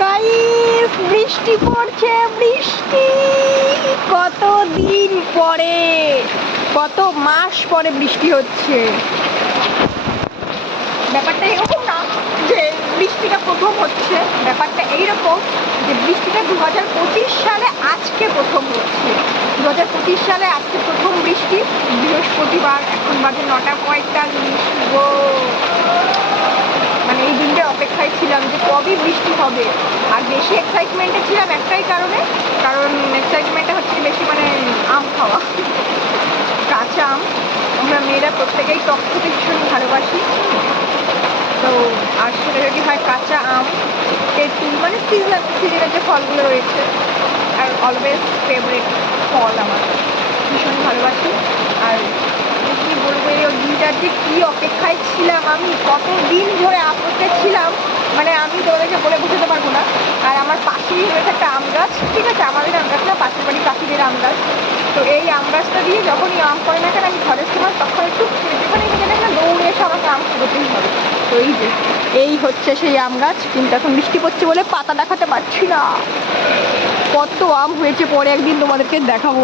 Guys, বৃষ্টি পড়ছে, বৃষ্টি। কত দিন পরে, কত মাস পরে বৃষ্টি হচ্ছে। ব্যাপারটা এরকম না যে বৃষ্টিটা প্রথম হচ্ছে, ব্যাপারটা এইরকম যে বৃষ্টিটা 2025 সালে আজকে প্রথম হচ্ছে। 2025 সালে আজকে প্রথম বৃষ্টি। বৃহস্পতিবার, এখন বাজে 9:45। গো, মানে এই দিনটার অপেক্ষায় ছিলাম যে কবে বৃষ্টি হবে। আর বেশি এক্সাইটমেন্টে ছিলাম একটাই কারণ এক্সাইটমেন্টটা হচ্ছে বেশি মানে আম খাওয়া, কাঁচা আম। আমরা মেয়েরা প্রত্যেকেই টক খেতে ভীষণ ভালোবাসি। তো আর সেটা যদি হয় কাঁচা আম, তেঁতুল, মানে সিজনের যে ফলগুলো রয়েছে, আর অলওয়েজ ফেভারিট ফল আমার, ভীষণ ভালোবাসি। আর কী বলবো, এই দিনটার যে কী অপেক্ষায় ছিলাম আমি, কত দিন ধরে আপত্তে ছিলাম, মানে আমি তোমাদেরকে বলে বোঝাতে পারবো না। আর আমার পাশেই রয়েছে একটা আম গাছ, ঠিক আছে, আমাদের আম গাছ না, পাশের বাড়ি কাকিদের আম গাছ। তো এই আম গাছটা দিয়ে যখনই আম করে না কেন আমি ঘরের সময়, তখন একটু যেখানে গেলে না দৌড়ে এসে আমাকে আম খেতেই হবে। তো এই হচ্ছে সেই আম গাছ, কিন্তু এখন বৃষ্টি পড়ছে বলে পাতা দেখাতে পারছি না। কত আম হয়েছে, পরে একদিন তোমাদেরকে দেখাবো।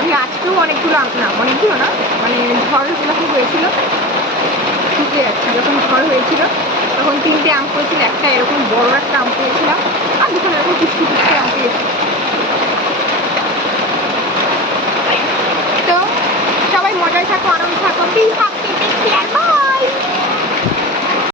আমি আজকেও অনেকগুলো আম, না অনেকগুলো না, মানে ঝড় যখন হয়েছিল, শুকিয়ে যাচ্ছে, যখন ঝড় হয়েছিল তখন 3টে আম পড়েছিল, একটা এরকম বড় একটা আম পড়েছিলাম, আর 2